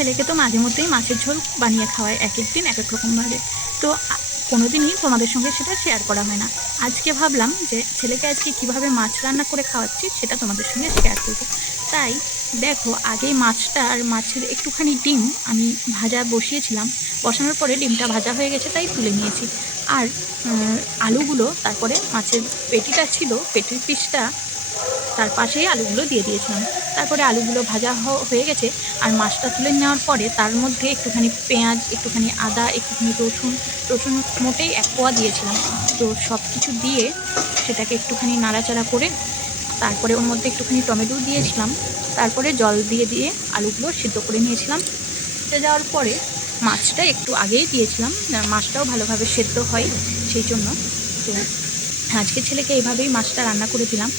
ছেলেকে তো মাঝে মধ্যেই মাছের ঝোল বানিয়ে খাওয়ায়, এক এক দিন এক এক রকমভাবে। তো কোনো দিনই তোমাদের সঙ্গে সেটা শেয়ার করা হয় না। আজকে ভাবলাম যে ছেলেকে আজকে কিভাবে মাছ রান্না করে খাওয়াচ্ছি সেটা তোমাদের সঙ্গে শেয়ার করব। তাই দেখো, আগেই মাছটা আর মাছের একটুখানি ডিম আমি ভাজা বসিয়েছিলাম। বসানোর পরে ডিমটা ভাজা হয়ে গেছে তাই তুলে নিয়েছি। আর আলুগুলো, তারপরে মাছের পেটিটা ছিল, পেটির পিসটা তার পাশেই আলুগুলো দিয়ে দিয়েছিলাম। তারপরে আলুগুলো ভাজা হয়ে গেছে। আর মাছটা তুলে নেওয়ার পরে তার মধ্যে একটুখানি পেঁয়াজ, একটুখানি আদা, একটুখানি রসুন মোটেই 1 কোয়া দিয়েছিলাম। তো সব কিছু দিয়ে সেটাকে একটুখানি নাড়াচাড়া করে তারপরে ওর মধ্যে একটুখানি টমেটো দিয়েছিলাম। তারপরে জল দিয়ে দিয়ে আলুগুলো সিদ্ধ করে নিয়েছিলাম। সিদ্ধে যাওয়ার পরে মাছটা একটু আগেই দিয়েছিলাম, মাছটাও ভালোভাবে সেদ্ধ হয় সেই জন্য। তো আজকে ছেলেকে এইভাবেই মাছটা রান্না করে দিলাম।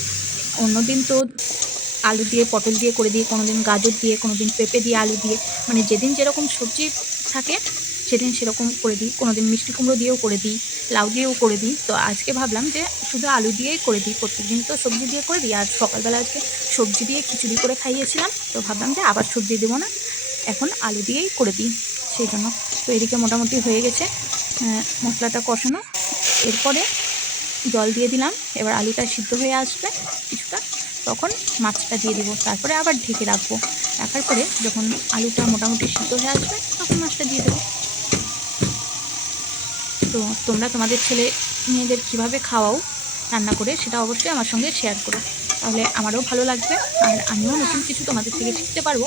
অন্যদিন তো আলু দিয়ে, পটল দিয়ে করে দিই, কোনো দিন গাজর দিয়ে, কোনো দিন পেঁপে দিয়ে, আলু দিয়ে, মানে যেদিন যেরকম সবজি থাকে সেদিন সেরকম করে দিই। কোনো দিন মিষ্টি কুমড়ো দিয়েও করে দিই, লাউ দিয়েও করে দিই। তো আজকে ভাবলাম যে শুধু আলু দিয়েই করে দিই। প্রত্যেকদিন তো সবজি দিয়ে করে দিই, আর সকালবেলা আজকে সবজি দিয়ে খিচুড়ি করে খাইয়েছিলাম। তো ভাবলাম যে আবার সবজি দেবো না, এখন আলু দিয়েই করে দিই সেই জন্য। তো এদিকে মোটামুটি হয়ে গেছে মশলাটা কষানো। এরপরে জল দিয়ে দিলাম। এবার আলুটা সিদ্ধ হয়ে আসবে কিছুটা, তখন মাছটা দিয়ে দেবো। তারপরে আবার ঢেকে রাখবো। রাখার পরে যখন আলুটা মোটামুটি সিদ্ধ হয়ে আসবে তখন মাছটা দিয়ে দেবো। তো তোমরা তোমাদের ছেলে মেয়েদের কীভাবে খাওয়াও রান্না করে সেটা অবশ্যই আমার সঙ্গে শেয়ার করো, তাহলে আমারও ভালো লাগবে আর আমিও নতুন কিছু তোমাদের থেকে শিখতে পারবো